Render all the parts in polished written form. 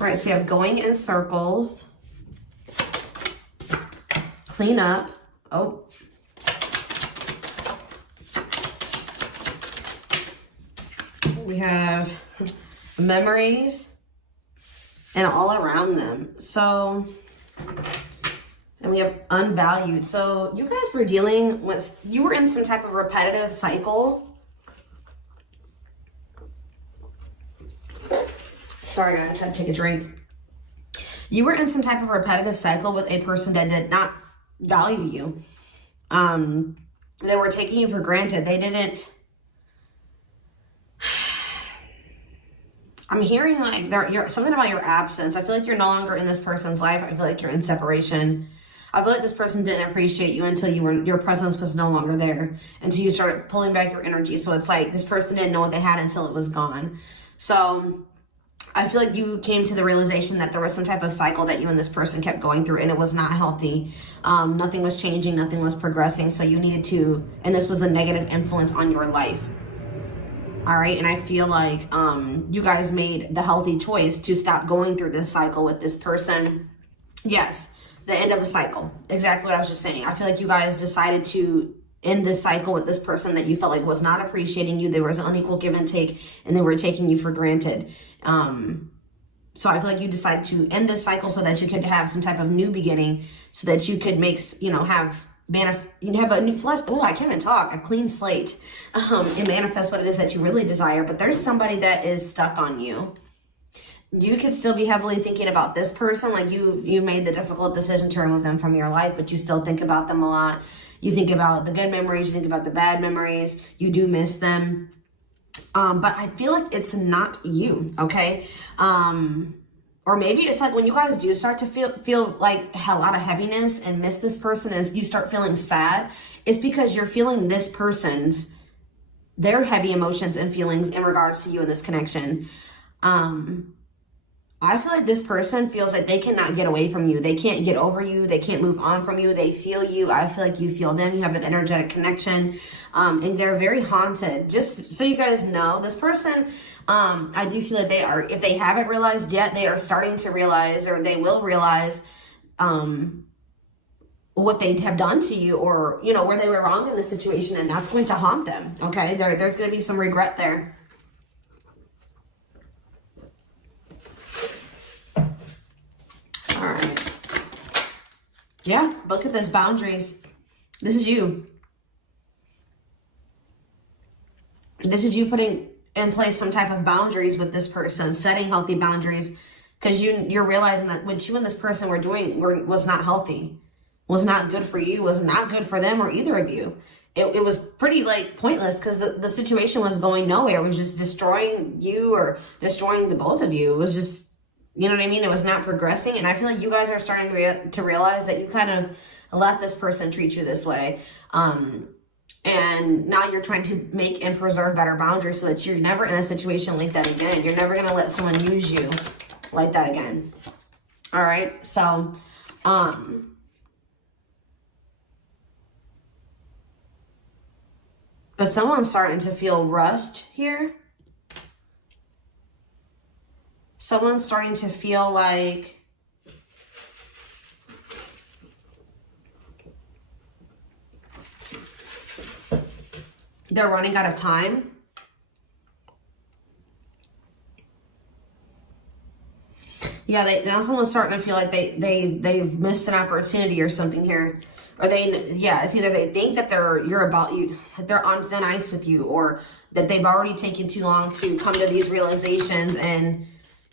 All right, so we have going in circles, clean up. Oh. We have memories and all around them. So, and we have unvalued. So you guys were dealing with, you were in some type of repetitive cycle. Sorry guys, I had to take a drink. You were in some type of repetitive cycle with a person that did not value you. They were taking you for granted. They didn't. I'm hearing like you're something about your absence. I feel like you're no longer in this person's life. I feel like you're in separation. I feel like this person didn't appreciate you until your presence was no longer there, until you started pulling back your energy. So it's like this person didn't know what they had until it was gone. So I feel like you came to the realization that there was some type of cycle that you and this person kept going through, and it was not healthy. Nothing was changing, nothing was progressing. So you needed to, and this was a negative influence on your life. All right, and I feel like you guys made the healthy choice to stop going through this cycle with this person. Yes, the end of a cycle. Exactly what I was just saying. I feel like you guys decided to end this cycle with this person that you felt like was not appreciating you. There was an unequal give and take, and they were taking you for granted. So I feel like you decided to end this cycle so that you could have some type of new beginning, so that you could make, have a new flesh. Oh, I can't even talk. A clean slate, and manifest what it is that you really desire. But there's somebody that is stuck on you. You could still be heavily thinking about this person. Like you made the difficult decision to remove them from your life, but you still think about them a lot. You think about the good memories. You think about the bad memories. You do miss them. But I feel like it's not you. Okay. Or maybe it's like when you guys do start to feel like a lot of heaviness and miss this person, as you start feeling sad, it's because you're feeling this person's, their heavy emotions and feelings in regards to you in this connection. I feel like this person feels like they cannot get away from you. They can't get over you. They can't move on from you. They feel you. I feel like you feel them. You have an energetic connection. And they're very haunted. Just so you guys know, this person, I do feel like they are, if they haven't realized yet, they are starting to realize, or they will realize what they have done to you, or, where they were wrong in the situation. And that's going to haunt them. Okay. There's going to be some regret there. All right. Yeah, look at this, boundaries. This is you. This is you putting in place some type of boundaries with this person, setting healthy boundaries, because you're realizing that what you and this person were doing was not healthy, was not good for you, was not good for them or either of you. It was pretty pointless, because the situation was going nowhere. It was just destroying you or destroying the both of you. It was just, you know what I mean? It was not progressing. And I feel like you guys are starting to realize that you kind of let this person treat you this way. And now you're trying to make and preserve better boundaries so that you're never in a situation like that again. You're never going to let someone use you like that again. All right. So, but someone's starting to feel rushed here. Someone's starting to feel like they're running out of time. Yeah, now someone's starting to feel like they've missed an opportunity or something here. Or it's either they think that they're on thin ice with you, or that they've already taken too long to come to these realizations, and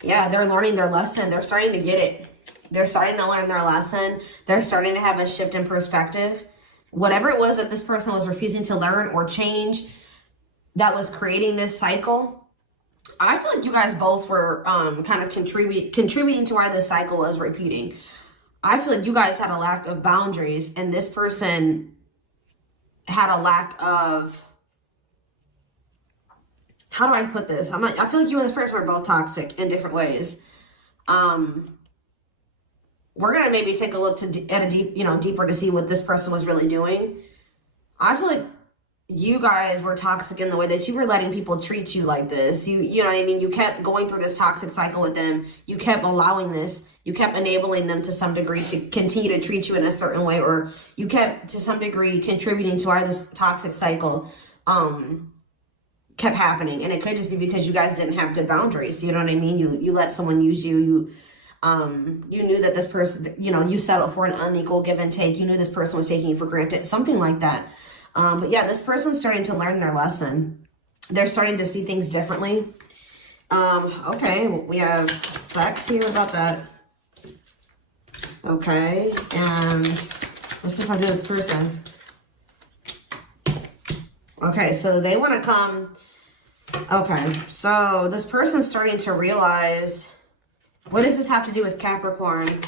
yeah, they're learning their lesson. They're starting to get it. They're starting to learn their lesson. They're starting to have a shift in perspective. Whatever it was that this person was refusing to learn or change that was creating this cycle, I feel like you guys both were kind of contributing to why this cycle was repeating. I feel like you guys had a lack of boundaries, and this person had a lack of, how do I put this? I feel like you and this person were both toxic in different ways. We're gonna maybe take a look deeper to see what this person was really doing. I feel like you guys were toxic in the way that you were letting people treat you like this. You know what I mean? You kept going through this toxic cycle with them. You kept allowing this. You kept enabling them to some degree to continue to treat you in a certain way, or you kept to some degree contributing to why this toxic cycle kept happening. And it could just be because you guys didn't have good boundaries. You know what I mean? You let someone use you. You knew that this person, you know, you settled for an unequal give and take. You knew this person was taking you for granted, something like that. But yeah, this person's starting to learn their lesson. They're starting to see things differently. Okay, we have sex here about that. Okay, and what's this have to do with this person? Okay, so they want to come. Okay, so this person's starting to realize, what does this have to do with Capricorn?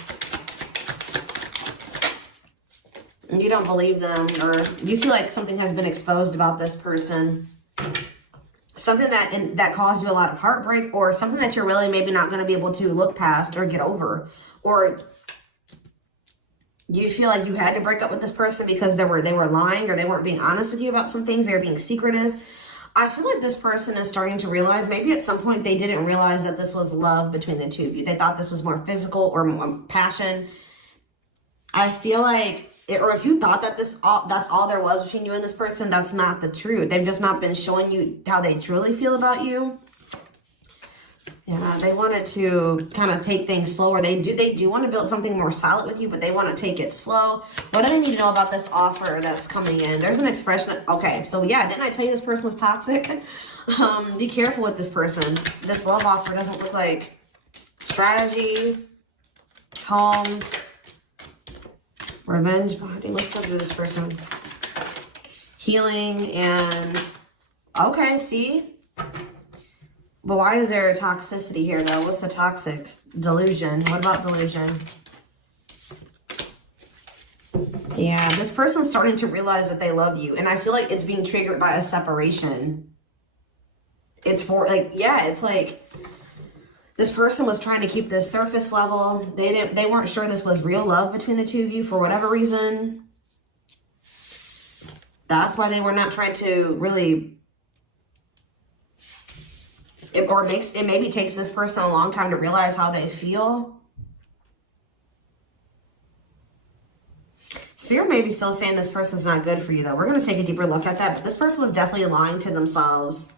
You don't believe them, or you feel like something has been exposed about this person. Something that caused you a lot of heartbreak, or something that you're really maybe not going to be able to look past or get over. Or you feel like you had to break up with this person because they were lying, or they weren't being honest with you about some things. They were being secretive. I feel like this person is starting to realize, maybe at some point they didn't realize that this was love between the two of you. They thought this was more physical or more passion. I feel like, or if you thought that that's all there was between you and this person, that's not the truth. They've just not been showing you how they truly feel about you. Yeah, they wanted to kind of take things slower. They do want to build something more solid with you, but they want to take it slow. What do they need to know about this offer that's coming in? There's an expression. Okay, so yeah, didn't I tell you this person was toxic? Be careful with this person. This love offer doesn't look like strategy, home, revenge bonding. What's up with this person? Healing and... Okay, see? But why is there toxicity here, though? What's the toxic? Delusion. What about delusion? Yeah, this person's starting to realize that they love you. And I feel like it's being triggered by a separation. It's for, like, yeah, it's like... This person was trying to keep this surface level. They weren't sure this was real love between the two of you for whatever reason. That's why they were not trying to really... It maybe takes this person a long time to realize how they feel. Spirit may be still saying this person's not good for you, though. We're going to take a deeper look at that. But this person was definitely lying to themselves.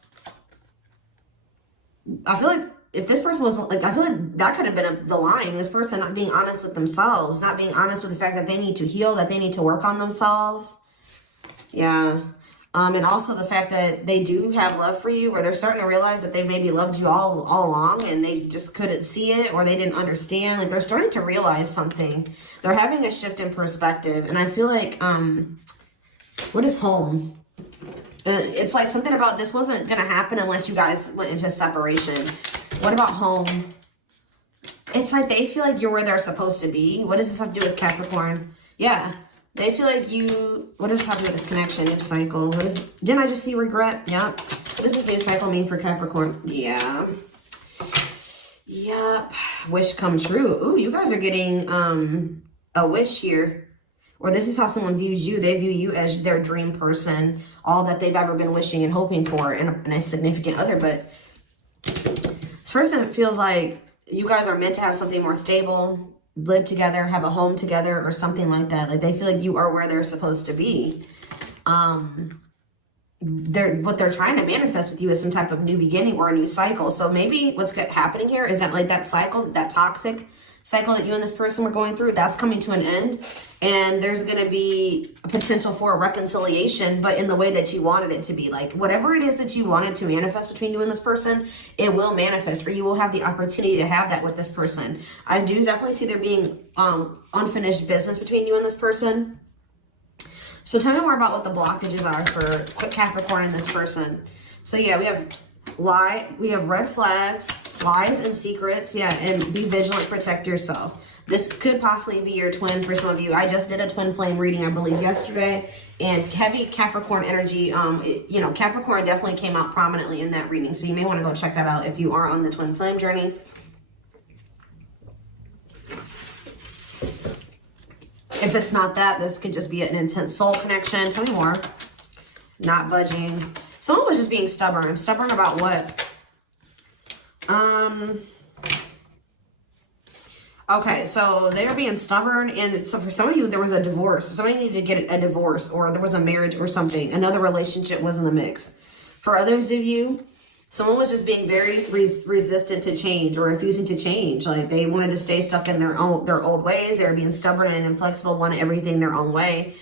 I feel like if this person was like, I feel like that could have been the lying. This person not being honest with themselves, not being honest with the fact that they need to heal, that they need to work on themselves. Yeah. And also the fact that they do have love for you, or they're starting to realize that they maybe loved you all along and they just couldn't see it, or they didn't understand. Like, they're starting to realize something. They're having a shift in perspective. And I feel like, what is home? It's like something about this wasn't going to happen unless you guys went into separation. What about home? It's like they feel like you're where they're supposed to be. What does this have to do with Capricorn? Yeah. They feel like you... What does have to do with this connection? New cycle. Didn't I just see regret? Yeah. What does this new cycle mean for Capricorn? Yeah. Yep. Wish come true. Ooh, you guys are getting a wish here. Or this is how someone views you. They view you as their dream person. All that they've ever been wishing and hoping for in a significant other. But this person feels like you guys are meant to have something more stable, live together, have a home together, or something like that. Like, they feel like you are where they're supposed to be. What they're trying to manifest with you is some type of new beginning or a new cycle. So maybe what's happening here is that, like, that cycle, that toxic cycle that you and this person were going through, that's coming to an end. And there's going to be a potential for a reconciliation, but in the way that you wanted it to be. Like, whatever it is that you wanted to manifest between you and this person, it will manifest, or you will have the opportunity to have that with this person. I do definitely see there being unfinished business between you and this person. So tell me more about what the blockages are for Capricorn and this person. So yeah, we have red flags, lies and secrets. Yeah, and be vigilant, protect yourself. This could possibly be your twin for some of you. I just did a twin flame reading, I believe, yesterday. And heavy Capricorn energy, you know, Capricorn definitely came out prominently in that reading. So you may want to go check that out if you are on the twin flame journey. If it's not that, this could just be an intense soul connection. Tell me more. Not budging. Someone was just being stubborn. Stubborn about what? Okay, so they're being stubborn, and so for some of you, there was a divorce. Somebody needed to get a divorce, or there was a marriage or something. Another relationship was in the mix. For others of you, someone was just being very resistant to change or refusing to change. Like they wanted to stay stuck in their old ways. They were being stubborn and inflexible, wanted everything their own way.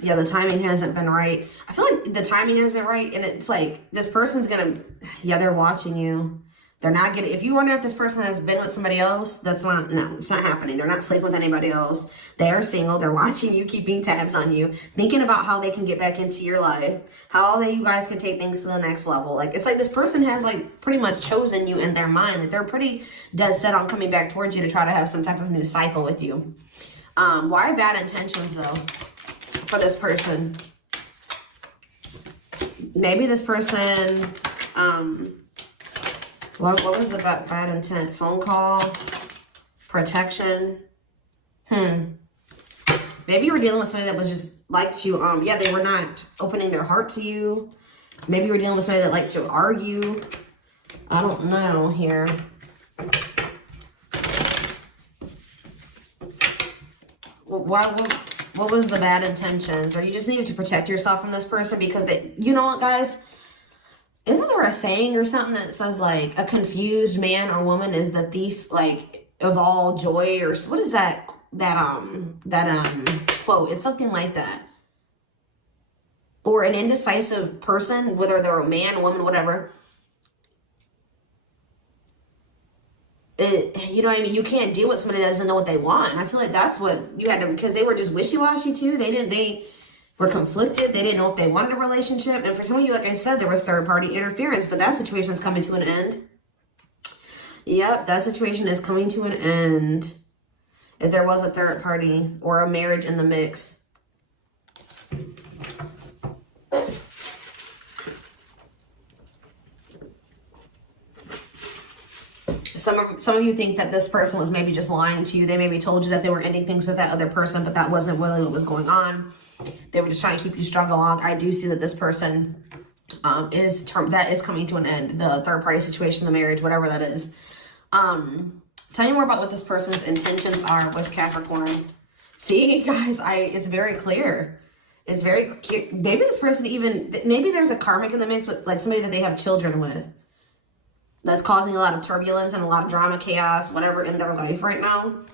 Yeah, the timing hasn't been right. I feel like the timing has been right, and it's like this person's gonna, yeah, they're watching you. They're not getting, if you wonder if this person has been with somebody else, that's not, no, it's not happening. They're not sleeping with anybody else. They are single. They're watching you, keeping tabs on you, thinking about how they can get back into your life, how you guys can take things to the next level. Like, it's like this person has like pretty much chosen you in their mind, that they're pretty dead set on coming back towards you to try to have some type of new cycle with you. Why bad intentions though for this person? Maybe this person, what was the bad intent? Phone call, protection. Maybe you were dealing with somebody that was just liked you. Yeah, they were not opening their heart to you. Maybe you were dealing with somebody that liked to argue. I don't know here. What was the bad intentions? Or you just needed to protect yourself from this person because they, you know what, guys? Isn't there a saying or something that says like a confused man or woman is the thief like of all joy, or what is that quote? It's something like that. Or an indecisive person, whether they're a man, woman, whatever. You know what I mean? You can't deal with somebody that doesn't know what they want. And I feel like that's what you had to, because they were just wishy-washy too. They were conflicted. They didn't know if they wanted a relationship. And for some of you, like I said, there was third-party interference, but that situation is coming to an end. Yep, that situation is coming to an end. If there was a third party or a marriage in the mix. Some of you think that this person was maybe just lying to you. They maybe told you that they were ending things with that other person, but that wasn't really what was going on. They were just trying to keep you strung along. I do see that this person is coming to an end. The third party situation, the marriage, whatever that is. Tell me more about what this person's intentions are with Capricorn. See, guys, it's very clear. It's very clear. Maybe this person maybe there's a karmic in the mix with like somebody that they have children with. That's causing a lot of turbulence and a lot of drama, chaos, whatever in their life right now.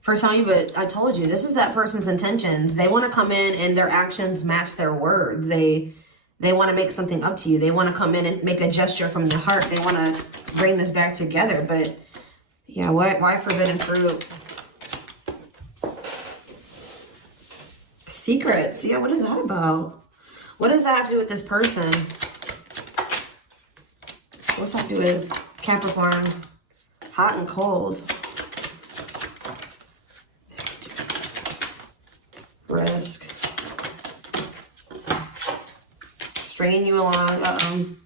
For some of you, but I told you, this is that person's intentions. They want to come in and their actions match their words. They want to make something up to you. They want to come in and make a gesture from the heart. They want to bring this back together. But yeah, why forbidden fruit? Secrets. Yeah, what is that about? What does that have to do with this person? What's that to do with Capricorn? Hot and cold. Risk. Stringing you along.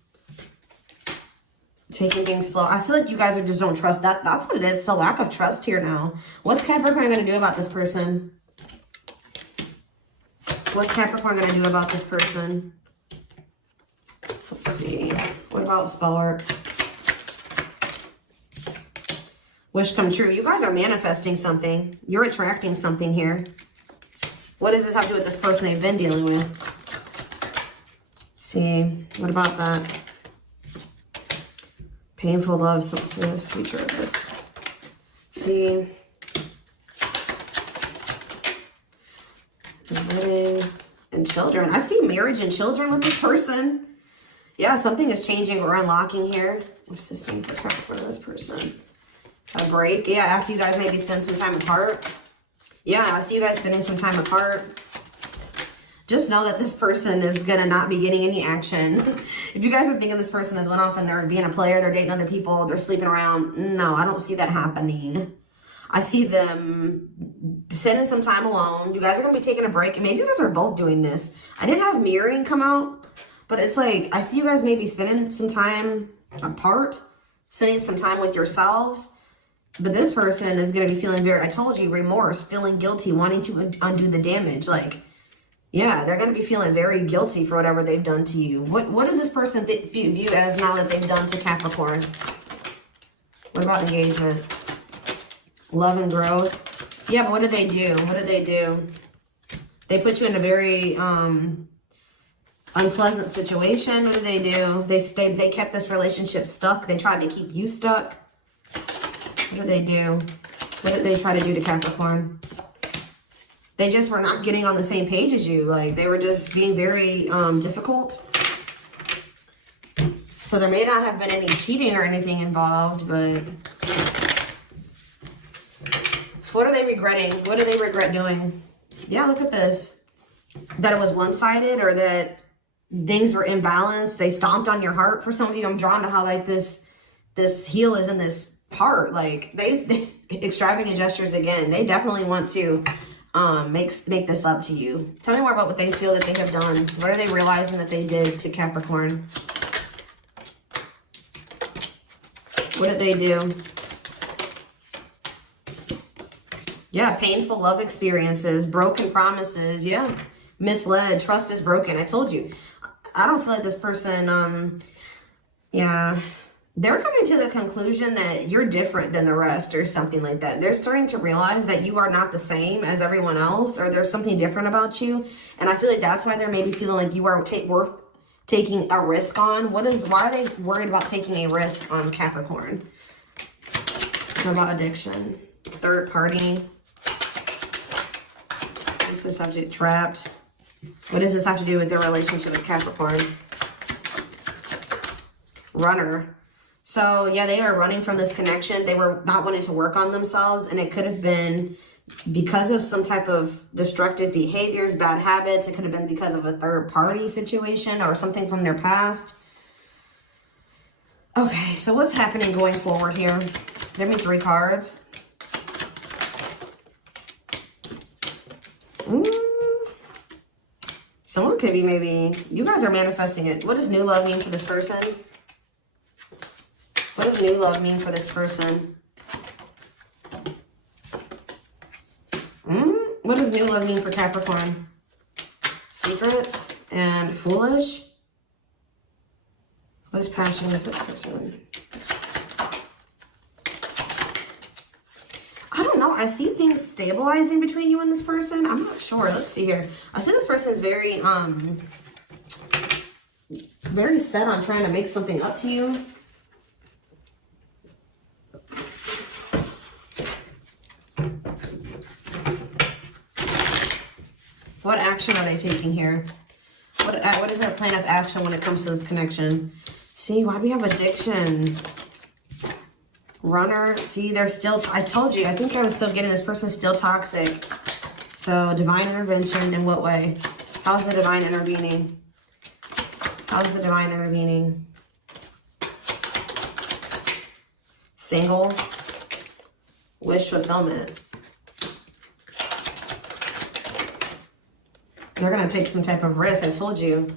Taking things slow. I feel like you guys just don't trust. That's what it is. It's a lack of trust here now. What's Capricorn going to do about this person? What's Capricorn going to do about this person? Let's see. What about Spark? Wish come true. You guys are manifesting something. You're attracting something here. What does this have to do with this person they've been dealing with? See. What about that? Painful love. So what's the future of this? See. Wedding and children. I see marriage and children with this person. Yeah, something is changing or unlocking here. What's this mean for this person? A break. Yeah, after you guys maybe spend some time apart. Yeah, I see you guys spending some time apart. Just know that this person is going to not be getting any action. If you guys are thinking this person has went off and they're being a player, they're dating other people, they're sleeping around. No, I don't see that happening. I see them spending some time alone. You guys are going to be taking a break. And maybe you guys are both doing this. I didn't have mirroring come out. But it's like, I see you guys maybe spending some time apart. Spending some time with yourselves. But this person is going to be feeling very, I told you, remorse, feeling guilty, wanting to undo the damage. Like, yeah, they're going to be feeling very guilty for whatever they've done to you. What does this person view as now that they've done to Capricorn? What about engagement? Love and growth. Yeah, but what did they do? What did they do? They put you in a very unpleasant situation. What did they do? They kept this relationship stuck. They tried to keep you stuck. What did they do? What did they try to do to Capricorn? They just were not getting on the same page as you. Like, they were just being very difficult. So there may not have been any cheating or anything involved, but what are they regretting? What do they regret doing? Yeah, look at this. That it was one-sided, or that things were imbalanced. They stomped on your heart. For some of you, I'm drawn to how like this heel is in this heart. Like they extravagant gestures again. They definitely want to make this up to you. Tell me more about what they feel that they have done. What are they realizing that they did to Capricorn? What did they do? Yeah, painful love experiences, broken promises. Yeah, misled, trust is broken. I told you. I don't feel like this person, yeah, they're coming to the conclusion that you're different than the rest or something like that. They're starting to realize that you are not the same as everyone else, or there's something different about you. And I feel like that's why they're maybe feeling like you are worth taking a risk on. Why are they worried about taking a risk on Capricorn? What about addiction? Third party. What's the subject? Trapped. What does this have to do with their relationship with Capricorn? Runner. So yeah, they are running from this connection. They were not wanting to work on themselves, and it could have been because of some type of destructive behaviors, bad habits. It could have been because of a third party situation or something from their past. Okay, so what's happening going forward here? Give me 3 cards. Someone could be maybe, you guys are manifesting it. What does new love mean for this person? What does new love mean for this person? What does new love mean for Capricorn? Secrets and foolish. What is passion with this person? I don't know. I see things stabilizing between you and this person. I'm not sure. Let's see here. I see this person is very, very set on trying to make something up to you. What action are they taking here? What is their plan of action when it comes to this connection? See, why do we have addiction? Runner, see, they're still, I told you, I think I was still getting this person still toxic. So, divine intervention, in what way? How's the divine intervening? How's the divine intervening? Single, wish fulfillment. They're going to take some type of risk, I told you.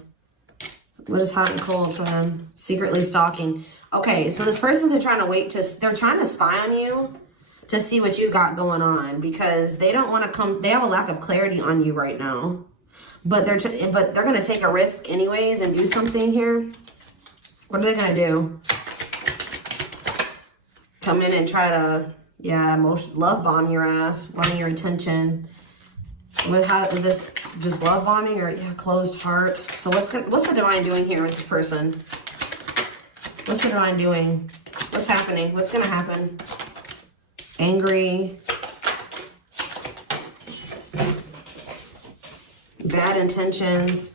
What is hot and cold for them? Secretly stalking. Okay, so this person, they're trying to spy on you to see what you got going on, because they don't want to come, they have a lack of clarity on you right now. But they're going to take a risk anyways and do something here. What are they going to do? Come in and try to, yeah, love bomb your ass, wanting your attention. How is this just love bombing, or yeah, closed heart? So what's the divine doing here with this person? What's the divine doing? What's happening? What's gonna happen? Angry. Bad intentions.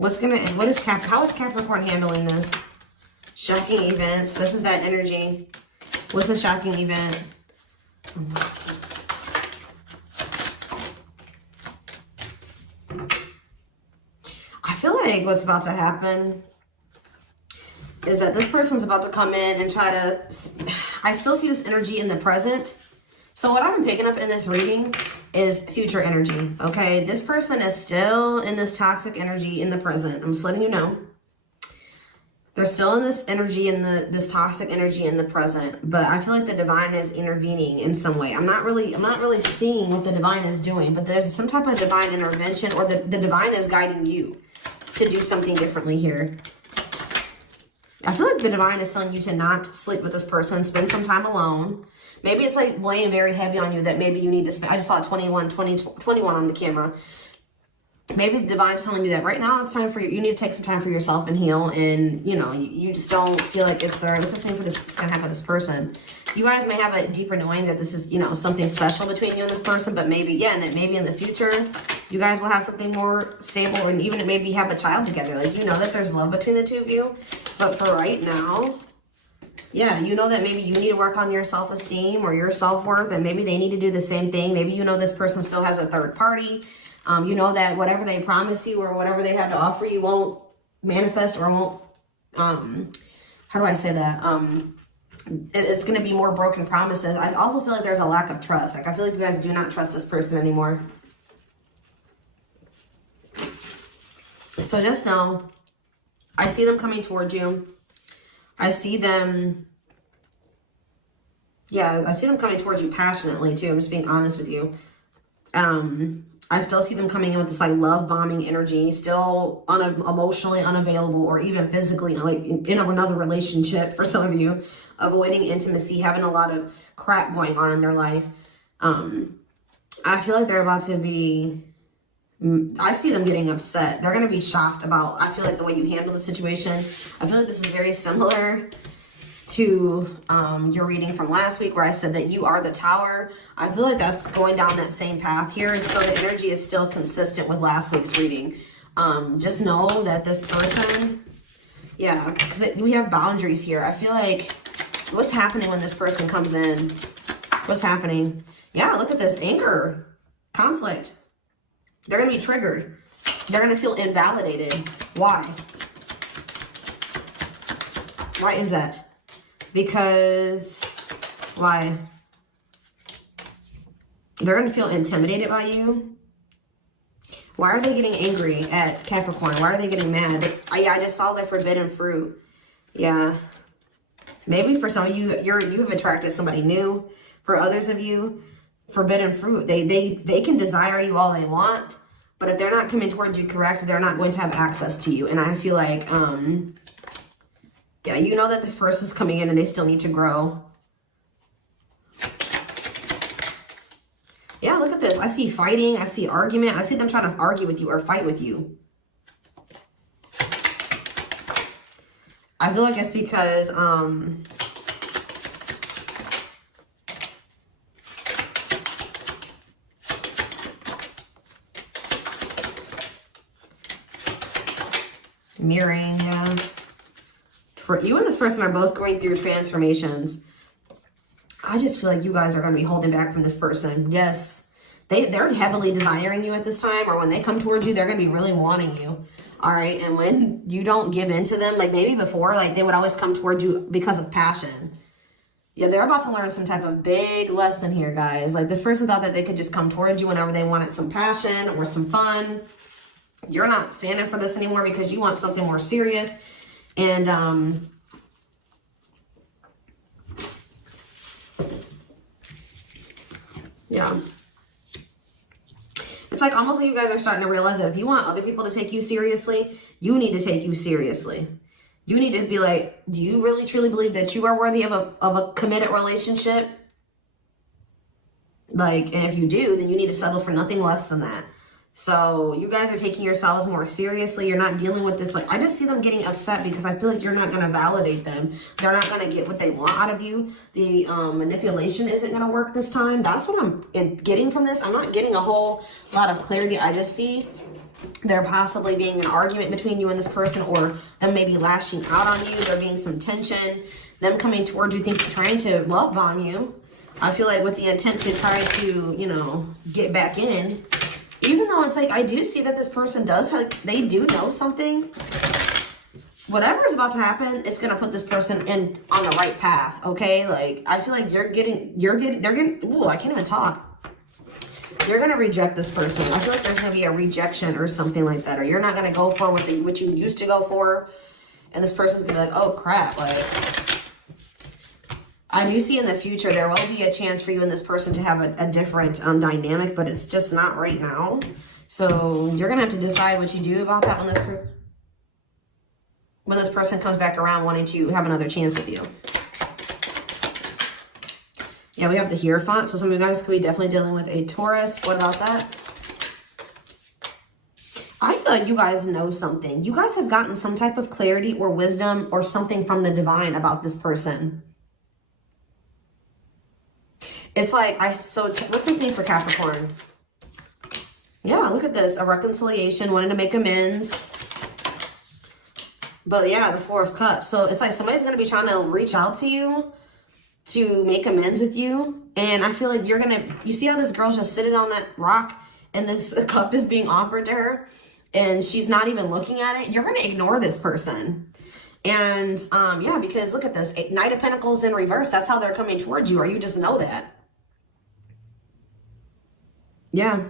How is Capricorn handling this? Shocking events. This is that energy. What's a shocking event? I feel like what's about to happen is that this person's about to come in and try to, I still see this energy in the present. So what I'm picking up in this reading is future energy, okay? This person is still in this toxic energy in the present. I'm just letting you know. They're still in this energy, in this toxic energy in the present, but I feel like the divine is intervening in some way. I'm not really seeing what the divine is doing, but there's some type of divine intervention, or the divine is guiding you to do something differently here. I feel like the divine is telling you to not sleep with this person, spend some time alone. Maybe it's like weighing very heavy on you that maybe you need to spend. I just saw 21 on the camera. Maybe the divine's telling you that right now it's time for you need to take some time for yourself and heal, and you know, you just don't feel like it's there. What's the same for this gonna happen with this person? You guys may have a deeper knowing that this is, you know, something special between you and this person, but maybe, yeah, and that maybe in the future you guys will have something more stable, and even maybe have a child together. Like, you know that there's love between the two of you, but for right now, yeah, you know that maybe you need to work on your self-esteem or your self-worth, and maybe they need to do the same thing. Maybe you know this person still has a third party. You know that whatever they promise you or whatever they have to offer you won't manifest, or won't, how do I say that? It's going to be more broken promises. I also feel like there's a lack of trust. Like, I feel like you guys do not trust this person anymore. So just know, I see them coming towards you. I see them, yeah, I see them coming towards you passionately too. I'm just being honest with you. I still see them coming in with this like love bombing energy, still emotionally unavailable, or even physically like in another relationship for some of you, avoiding intimacy, having a lot of crap going on in their life. I feel like they're about to be, I see them getting upset. They're going to be shocked about, I feel like, the way you handle the situation. I feel like this is very similar to your reading from last week, where I said that you are the Tower. I feel like that's going down that same path here, and so the energy is still consistent with last week's reading. Just know that this person, yeah, because we have boundaries here. I feel like, what's happening when this person comes in? What's happening? Yeah, look at this, anger, conflict. They're going to be triggered. They're going to feel invalidated. Why? Why is that? Because, why? They're going to feel intimidated by you. Why are they getting angry at Capricorn? Why are they getting mad? Yeah, I just saw the forbidden fruit. Yeah. Maybe for some of you, you have attracted somebody new. For others of you, forbidden fruit. They can desire you all they want, but if they're not coming towards you correct, they're not going to have access to you. And I feel like, yeah, you know that this person's coming in and they still need to grow. Yeah, look at this. I see fighting. I see argument. I see them trying to argue with you or fight with you. I feel like it's because, mirroring, yeah. For you and this person are both going through transformations. I just feel like you guys are going to be holding back from this person. Yes, they're heavily desiring you at this time, or when they come towards you, they're going to be really wanting you. All right, and when you don't give in to them, like maybe before, like they would always come towards you because of passion. Yeah, they're about to learn some type of big lesson here, guys. Like, this person thought that they could just come towards you whenever they wanted some passion or some fun. You're not standing for this anymore because you want something more serious. And yeah, it's like almost like you guys are starting to realize that if you want other people to take you seriously, you need to take you seriously. You need to be like, do you really truly believe that you are worthy of a committed relationship? Like, and if you do, then you need to settle for nothing less than that. So you guys are taking yourselves more seriously. You're not dealing with this. Like, I just see them getting upset because I feel like you're not going to validate them. They're not going to get what they want out of you. The manipulation isn't going to work this time. That's what I'm getting from this. I'm not getting a whole lot of clarity. I just see there possibly being an argument between you and this person, or them maybe lashing out on you. There being some tension. Them coming towards you, trying to love bomb you. I feel like with the intent to try to, you know, get back in. Even though it's like, I do see that this person does, they do know something. Whatever is about to happen, it's going to put this person on the right path, okay? Like, I feel like they're getting, ooh, I can't even talk. You're going to reject this person. I feel like there's going to be a rejection or something like that, or you're not going to go for what you used to go for. And this person's gonna be like, oh crap, like, I do see in the future there will be a chance for you and this person to have a different dynamic, but it's just not right now. So you're gonna have to decide what you do about that when this person comes back around wanting to have another chance with you. Yeah, we have the Hierophant. So some of you guys could be definitely dealing with a Taurus. What about that? I feel like you guys know something. You guys have gotten some type of clarity or wisdom or something from the divine about this person. It's like, what's this mean for Capricorn? Yeah, look at this. A reconciliation, wanting to make amends. But yeah, the Four of Cups. So it's like somebody's going to be trying to reach out to you to make amends with you. And I feel like you see how this girl's just sitting on that rock and this cup is being offered to her and she's not even looking at it. You're going to ignore this person. And yeah, because look at this. Knight of Pentacles in reverse. That's how they're coming towards you, or you just know that. Yeah.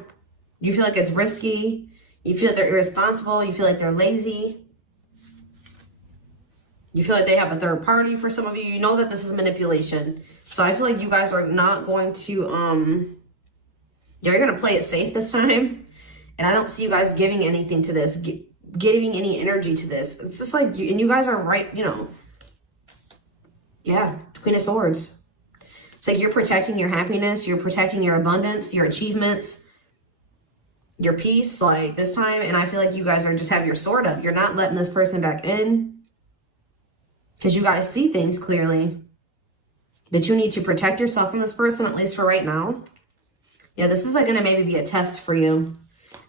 You feel like it's risky. You feel like they're irresponsible. You feel like they're lazy. You feel like they have a third party for some of you. You know that this is manipulation. So I feel like you guys are not going to, you're going to play it safe this time. And I don't see you guys giving anything to this, giving any energy to this. It's just like, you guys are right, you know. Yeah, Queen of Swords. It's like you're protecting your happiness. You're protecting your abundance, your achievements, your peace, like this time. And I feel like you guys are just have your sword up. You're not letting this person back in. Because you guys see things clearly. That you need to protect yourself from this person, at least for right now. Yeah, this is like going to maybe be a test for you.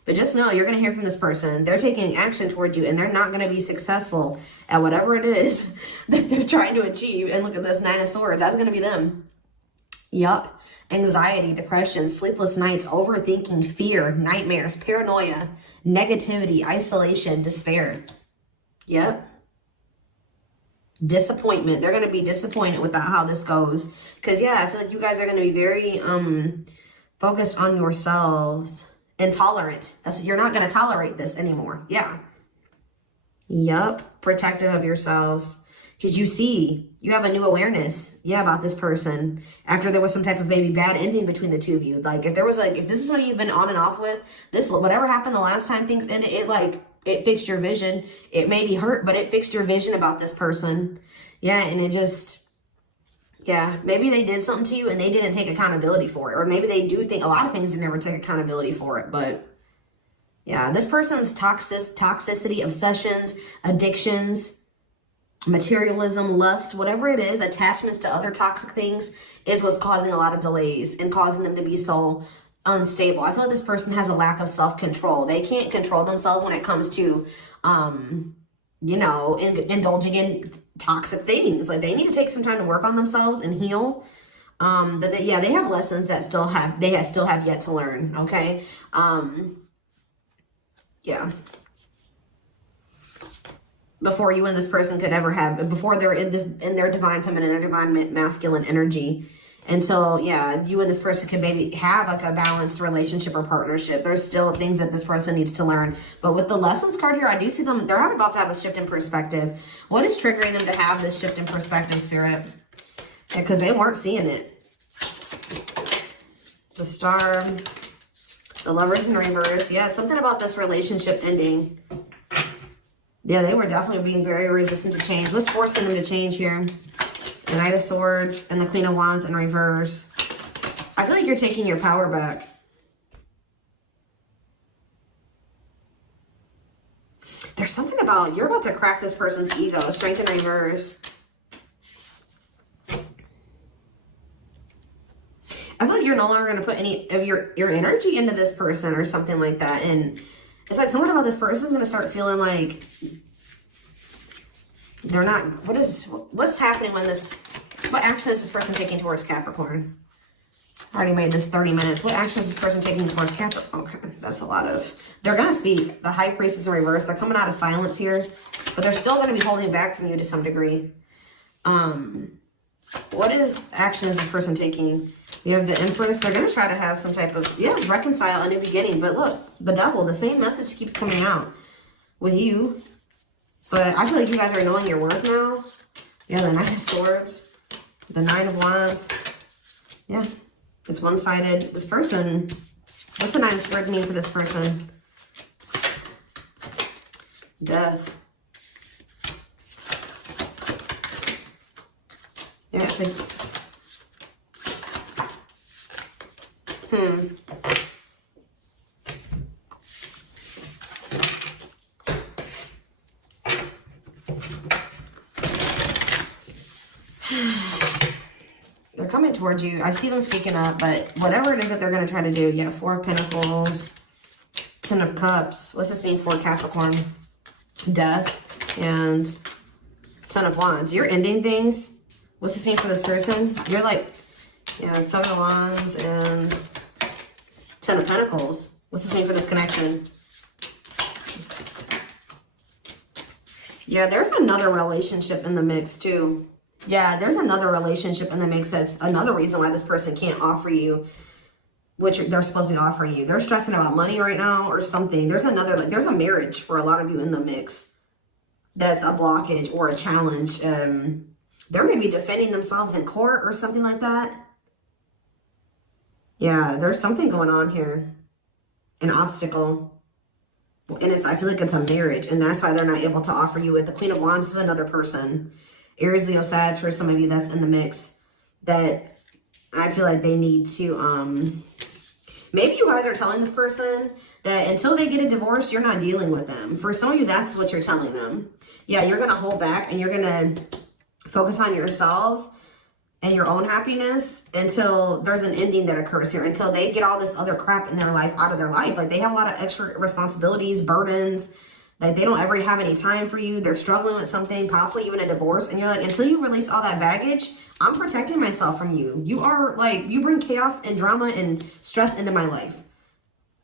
But just know, you're going to hear from this person. They're taking action toward you, and they're not going to be successful at whatever it is that they're trying to achieve. And look at this, Nine of Swords. That's going to be them. Yup. Anxiety, depression, sleepless nights, overthinking, fear, nightmares, paranoia, negativity, isolation, despair. Yep. Disappointment. They're going to be disappointed with how this goes. Because, yeah, I feel like you guys are going to be very focused on yourselves and tolerant. You're not going to tolerate this anymore. Yeah. Yup. Protective of yourselves. Because you have a new awareness, yeah, about this person. After there was some type of maybe bad ending between the two of you. Like, if this is somebody you've been on and off with, whatever happened the last time things ended, it fixed your vision. It may be hurt, but it fixed your vision about this person. Yeah, and it just, yeah, maybe they did something to you and they didn't take accountability for it. Or maybe they do think a lot of things they never take accountability for it. But yeah, this person's toxicity, obsessions, addictions, materialism, lust, whatever it is, attachments to other toxic things is what's causing a lot of delays and causing them to be so unstable. I feel like this person has a lack of self-control. They can't control themselves when it comes to, you know, indulging in toxic things. Like, they need to take some time to work on themselves and heal. They have lessons that they still have yet to learn. Okay. Yeah. Before you and this person could ever have, before they're in their divine feminine or divine masculine energy. And so, yeah, you and this person can maybe have like a balanced relationship or partnership. There's still things that this person needs to learn. But with the lessons card here, I do see them, they're about to have a shift in perspective. What is triggering them to have this shift in perspective, Spirit? Yeah, because they weren't seeing it. The Star, the Lovers in reverse. Yeah, something about this relationship ending. Yeah, they were definitely being very resistant to change. What's forcing them to change here? The Knight of Swords and the Queen of Wands in reverse. I feel like you're taking your power back. There's something about, you're about to crack this person's ego. Strength in reverse. I feel like you're no longer going to put any of your energy into this person or something like that. And it's like something about this person's going to start feeling like they're not, what's happening when what action is this person taking towards Capricorn? I already made this 30 minutes. What action is this person taking towards Capricorn? Okay, that's a lot of, they're going to speak. The High Priestess in reverse. They're coming out of silence here, but they're still going to be holding back from you to some degree. What action is this person taking? You have the Empress. They're going to try to have some type of, reconcile a new beginning. But look, the Devil, the same message keeps coming out with you. But I feel like you guys are knowing your worth now. Yeah, the Nine of Swords, the Nine of Wands. Yeah, it's one-sided. This person, what's the Nine of Swords mean for this person? Death. Yeah, it's like, they're coming towards you. I see them speaking up, but whatever it is that they're going to try to do. Yeah, Four of Pentacles, Ten of Cups. What's this mean for Capricorn? Death and Ten of Wands. You're ending things. What's this mean for this person? You're like, yeah, Seven of Wands and Ten of Pentacles. What's this mean for this connection? Yeah, there's another relationship in the mix too. Yeah, there's another relationship in the mix. That's another reason why this person can't offer you what they're supposed to be offering you. They're stressing about money right now or something. There's another, like, there's a marriage for a lot of you in the mix that's a blockage or a challenge. They're maybe defending themselves in court or something like that. Yeah, there's something going on here. An obstacle. And I feel like it's a marriage, and that's why they're not able to offer you it. The Queen of Wands is another person. Aries, Leo, Sag, for some of you that's in the mix, that I feel like they need to, maybe you guys are telling this person that until they get a divorce, you're not dealing with them. For some of you, that's what you're telling them. Yeah, you're going to hold back and you're going to focus on yourselves and your own happiness until there's an ending that occurs here, until they get all this other crap in their life out of their life. Like, they have a lot of extra responsibilities, burdens, like they don't ever have any time for you. They're struggling with something, possibly even a divorce. And you're like, until you release all that baggage, I'm protecting myself from you. You are like, you bring chaos and drama and stress into my life.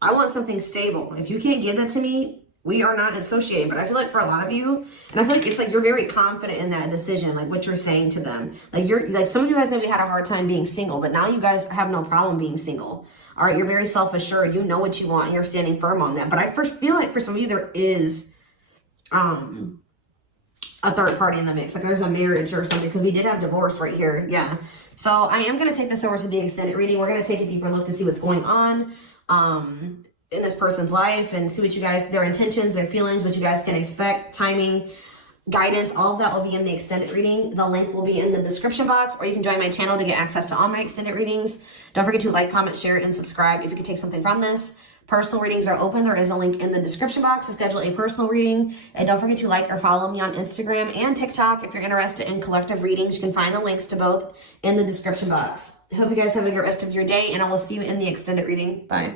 I want something stable. If you can't give that to me, we are not associated. But I feel like for a lot of you, and I feel like it's like you're very confident in that decision, like what you're saying to them. Like, you're like, some of you guys maybe had a hard time being single, but now you guys have no problem being single. All right, you're very self-assured. You know what you want and you're standing firm on that. But I first feel like for some of you, there is a third party in the mix. Like, there's a marriage or something, because we did have divorce right here. Yeah. So I am going to take this over to the extended reading. We're going to take a deeper look to see what's going on in this person's life and see what you guys, their intentions, their feelings, what you guys can expect, timing, guidance, all of that will be in the extended reading. The link will be in the description box, or you can join my channel to get access to all my extended readings. Don't forget to like, comment, share, and subscribe if you can take something from this. Personal readings are open. There is a link in the description box to schedule a personal reading. And don't forget to like or follow me on Instagram and TikTok if you're interested in collective readings. You can find the links to both in the description box. I hope you guys have a good rest of your day, and I will see you in the extended reading. Bye.